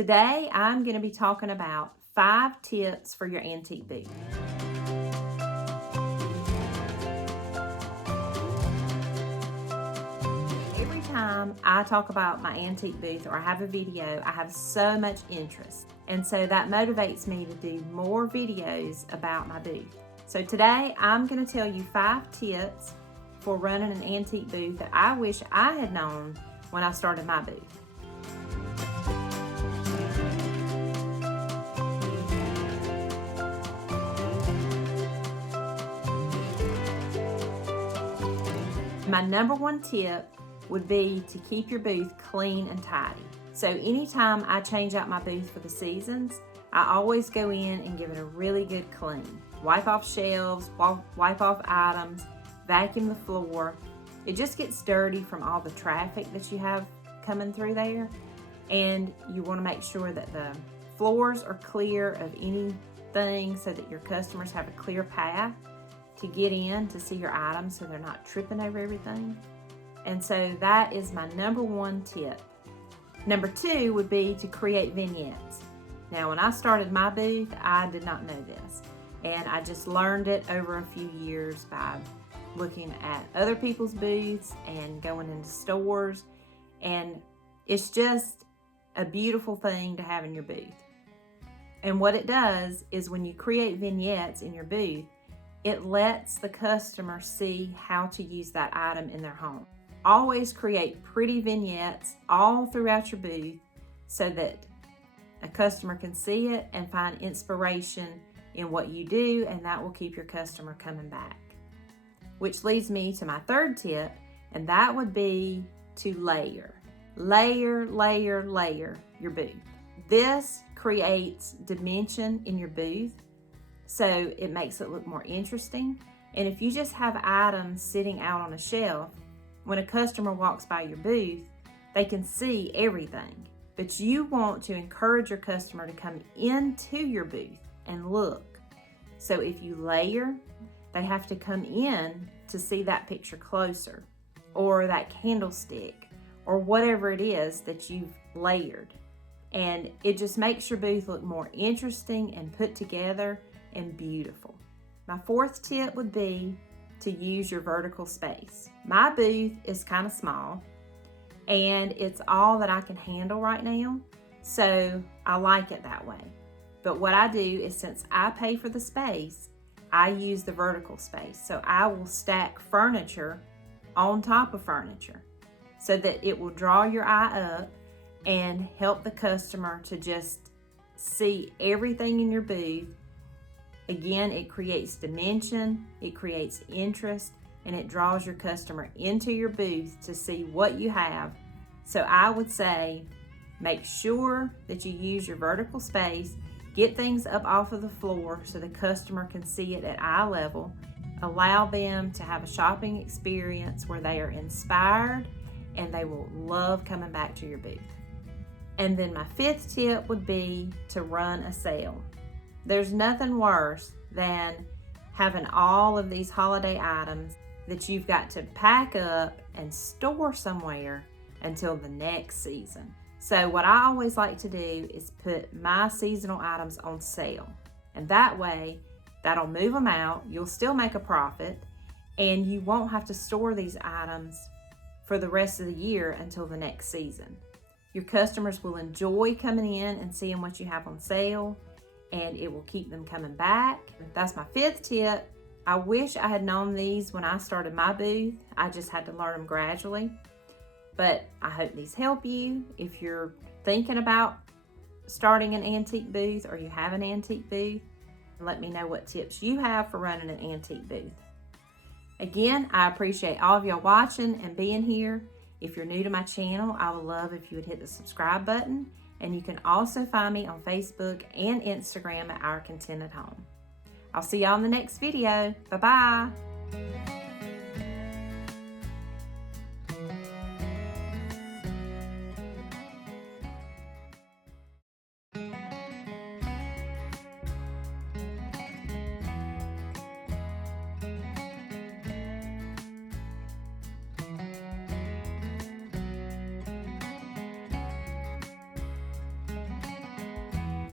Today, I'm going to be talking about 5 tips for your antique booth. Every time I talk about my antique booth or I have a video, I have so much interest. And so that motivates me to do more videos about my booth. So today, I'm going to tell you 5 tips for running an antique booth that I wish I had known when I started my booth. My number 1 tip would be to keep your booth clean and tidy. So anytime I change out my booth for the seasons, I always go in and give it a really good clean. Wipe off shelves, wipe off items, vacuum the floor. It just gets dirty from all the traffic that you have coming through there. And you want to make sure that the floors are clear of anything so that your customers have a clear path to get in to see your items so they're not tripping over everything. And so that is my number 1 tip. Number 2 would be to create vignettes. Now, when I started my booth, I did not know this. And I just learned it over a few years by looking at other people's booths and going into stores. And it's just a beautiful thing to have in your booth. And what it does is when you create vignettes in your booth, it lets the customer see how to use that item in their home. Always create pretty vignettes all throughout your booth so that a customer can see it and find inspiration in what you do, and that will keep your customer coming back. Which leads me to my 3rd tip, and that would be to layer. Layer your booth. This creates dimension in your booth, so it makes it look more interesting. And if you just have items sitting out on a shelf, when a customer walks by your booth, they can see everything. But you want to encourage your customer to come into your booth and look. So if you layer, they have to come in to see that picture closer, or that candlestick, or whatever it is that you've layered. And it just makes your booth look more interesting and put together and beautiful. My 4th tip would be to use your vertical space. My booth is kind of small and it's all that I can handle right now, so I like it that way. But what I do is, since I pay for the space, I use the vertical space. So I will stack furniture on top of furniture so that it will draw your eye up and help the customer to just see everything in your booth. Again, it creates dimension, it creates interest, and it draws your customer into your booth to see what you have. So I would say, make sure that you use your vertical space, get things up off of the floor so the customer can see it at eye level. Allow them to have a shopping experience where they are inspired and they will love coming back to your booth. And then my 5th tip would be to run a sale. There's nothing worse than having all of these holiday items that you've got to pack up and store somewhere until the next season. So what I always like to do is put my seasonal items on sale. And that way, that'll move them out, you'll still make a profit, and you won't have to store these items for the rest of the year until the next season. Your customers will enjoy coming in and seeing what you have on sale, and it will keep them coming back. That's my 5th tip. I wish I had known these when I started my booth. I just had to learn them gradually. But I hope these help you. If you're thinking about starting an antique booth or you have an antique booth, let me know what tips you have for running an antique booth. Again, I appreciate all of y'all watching and being here. If you're new to my channel, I would love if you would hit the subscribe button. And you can also find me on Facebook and Instagram at Our Contented Home. I'll see y'all in the next video. Bye-bye.